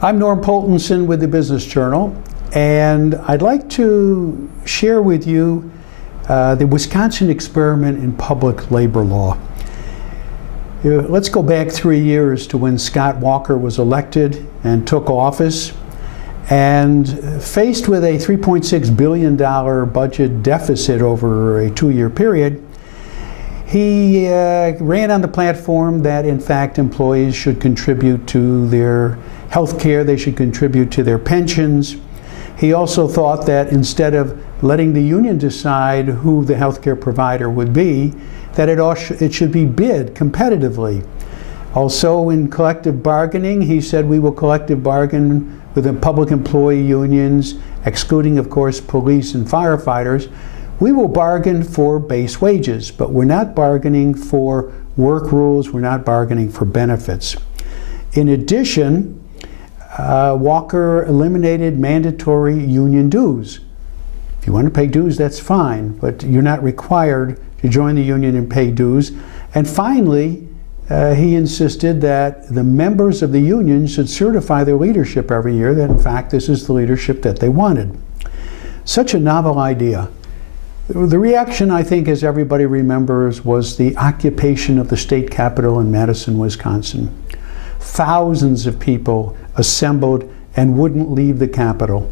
I'm Norm Poltenson with the Business Journal, and I'd like to share with you the Wisconsin experiment in public labor law. Let's go back 3 years to when Scott Walker was elected and took office, and faced with a $3.6 billion budget deficit over a 2-year period, he ran on the platform that in fact employees should contribute to their health care, they should contribute to their pensions. He also thought that instead of letting the union decide who the health care provider would be, that it should be bid competitively. Also in collective bargaining, he said we will collective bargain with the public employee unions, excluding of course police and firefighters. We will bargain for base wages, but we're not bargaining for work rules, we're not bargaining for benefits. In addition, Walker eliminated mandatory union dues. If you want to pay dues, that's fine, but you're not required to join the union and pay dues. And finally, he insisted that the members of the union should certify their leadership every year that in fact this is the leadership that they wanted. Such a novel idea. The reaction, I think, as everybody remembers, was the occupation of the state capitol in Madison, Wisconsin. Thousands of people assembled and wouldn't leave the Capitol.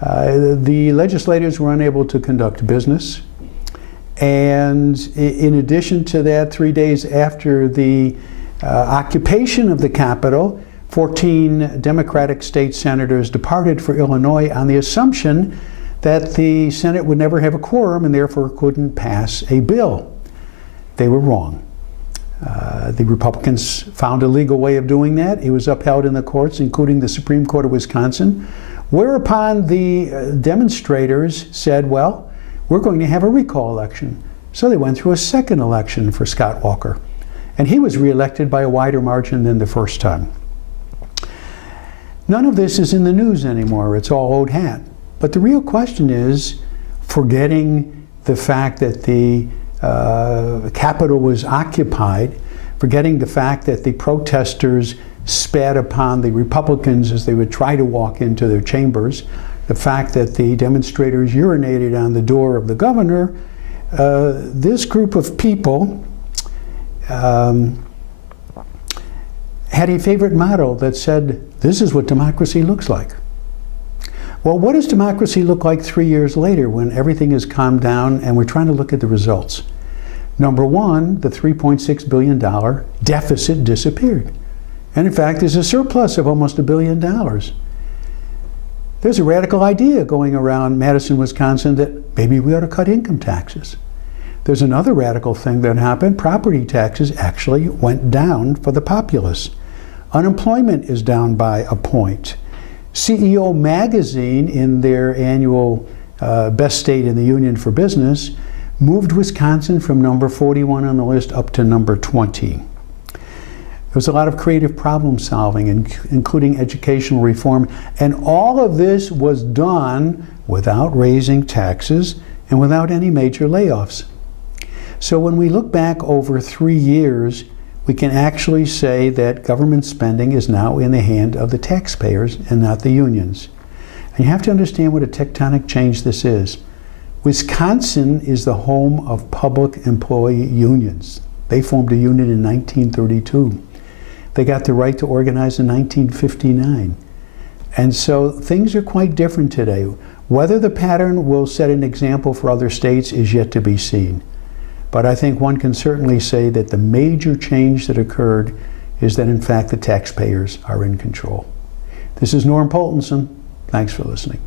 The legislators were unable to conduct business. And in addition to that, 3 days after the occupation of the Capitol, 14 Democratic state senators departed for Illinois on the assumption that the Senate would never have a quorum and therefore couldn't pass a bill. They were wrong. The Republicans found a legal way of doing that. It was upheld in the courts, including the Supreme Court of Wisconsin, whereupon the demonstrators said, well, we're going to have a recall election. So they went through a second election for Scott Walker, and he was reelected by a wider margin than the first time. None of this is in the news anymore. It's all old hat. But the real question is, forgetting the fact that the Capitol was occupied, forgetting the fact that the protesters spat upon the Republicans as they would try to walk into their chambers, the fact that the demonstrators urinated on the door of the governor, this group of people had a favorite motto that said, this is what democracy looks like. Well, what does democracy look like 3 years later when everything has calmed down and we're trying to look at the results? Number one, the $3.6 billion deficit disappeared. And in fact, there's a surplus of almost $1 billion. There's a radical idea going around Madison, Wisconsin that maybe we ought to cut income taxes. There's another radical thing that happened. Property taxes actually went down for the populace. Unemployment is down by a point. CEO Magazine, in their annual Best State in the Union for Business, moved Wisconsin from number 41 on the list up to number 20. There was a lot of creative problem solving, including educational reform, and all of this was done without raising taxes and without any major layoffs. So when we look back over 3 years, we can actually say that government spending is now in the hand of the taxpayers and not the unions. And you have to understand what a tectonic change this is. Wisconsin is the home of public employee unions. They formed a union in 1932. They got the right to organize in 1959. And so things are quite different today. Whether the pattern will set an example for other states is yet to be seen. But I think one can certainly say that the major change that occurred is that in fact the taxpayers are in control. This is Norm Poltenson. Thanks for listening.